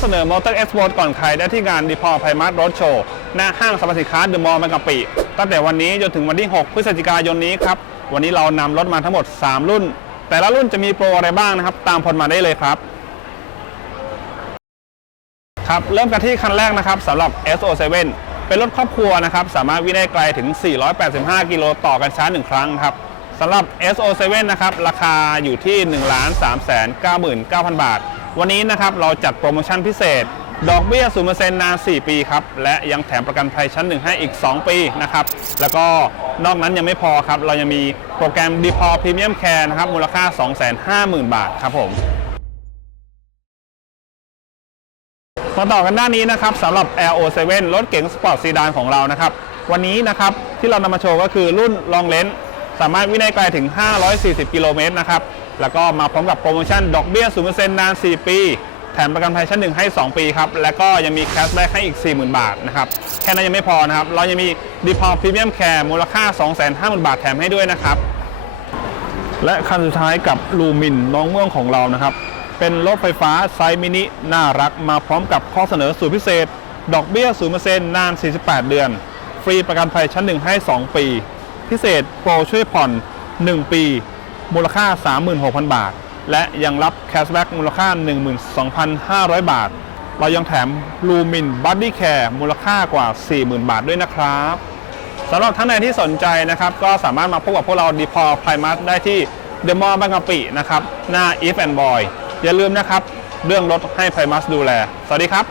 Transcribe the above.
เสนอมอเตอร์เอ็กซ์โก่อนใครได้ที่งานดีพอไพมัสรถโชว์หน้าห้างสรรพสินค้าเดอะมอลล์บางกะปิ ตั้งแต่วันนี้จนถึงวันที่ 6 พฤศจิกายนนี้ครับ วันนี้เรานำรถมาทั้งหมด 3 รุ่น แต่ละรุ่นจะมีโปรอะไรบ้างนะครับ ตามพลมาได้เลยครับครับเริ่มกันที่คันแรกนะครับสำหรับ SO7 เป็นรถครอบครัวนะครับ สามารถวิ่งได้ไกลถึง 485 กิโลต่อกันชาร์จ1ครั้งครับสำหรับ SO7 นะครับ ราคาอยู่ที่ 1 3 9 9 0 0 0 บาท วันนี้นะครับเราจัดโปรโมชั่นพิเศษ ดอกเบี้ย0%นาน 4 ปีครับ และยังแถมประกันภัยชั้น 1 ให้อีก 2 ปีนะครับ แล้วก็นอกนั้นยังไม่พอครับ เรายังมีโปรแกรม d e p o Premium Care นะครับ มูลค่า 250,000 บาทครับผมมาต่อกันด้านนี้นะครับสำหรับ LO7 รถเก๋งสปอร์ตซีดานของเรานะครับ วันนี้นะครับที่เรานำมาโชว์ก็คือรุ่นลองเลนสามารถวิ่งได้ไกลถึง 540 กิโลเมตรนะครับ แล้วก็มาพร้อมกับโปรโมชั่นดอกเบี้ย 0%นาน 4 ปี แถมประกันภัยชั้นหนึ่งให้ 2 ปีครับ แล้วก็ยังมีแคชแบ็กให้อีก 40,000 บาทนะครับ แค่นั้นยังไม่พอนะครับ เรายังมีดีพอพรีเมียมแคร์มูลค่า 250,000 บาทแถมให้ด้วยนะครับ และคันสุดท้ายกับลูมินน้องเมืองของเรานะครับ เป็นรถไฟฟ้าไซส์มินิน่ารักมาพร้อมกับข้อเสนอสูตรพิเศษ ดอกเบี้ย 0%นาน 48 เดือน ฟรีประกันภัยชั้น1ให้ 2 ปี พิเศษโปรช่วยผ่อน 1 ปี มูลค่า 36,000 บาท และยังรับแคชแบ็กมูลค่า 12,500 บาท เรายังแถมลูมินบั d ดี้แคร์มูลค่ากว่า 40,000 บาทด้วยนะครับสำหรับท่านใดที่สนใจนะครับ ก็สามารถมาพบกับพวกเราดีพอไพมัสได้ที่เดอะมอลล์บางกะปินะครับ หน้า If and Boy อย่าลืมนะครับ เรื่องรถให้ไพมัสดูแล สวัสดีครับ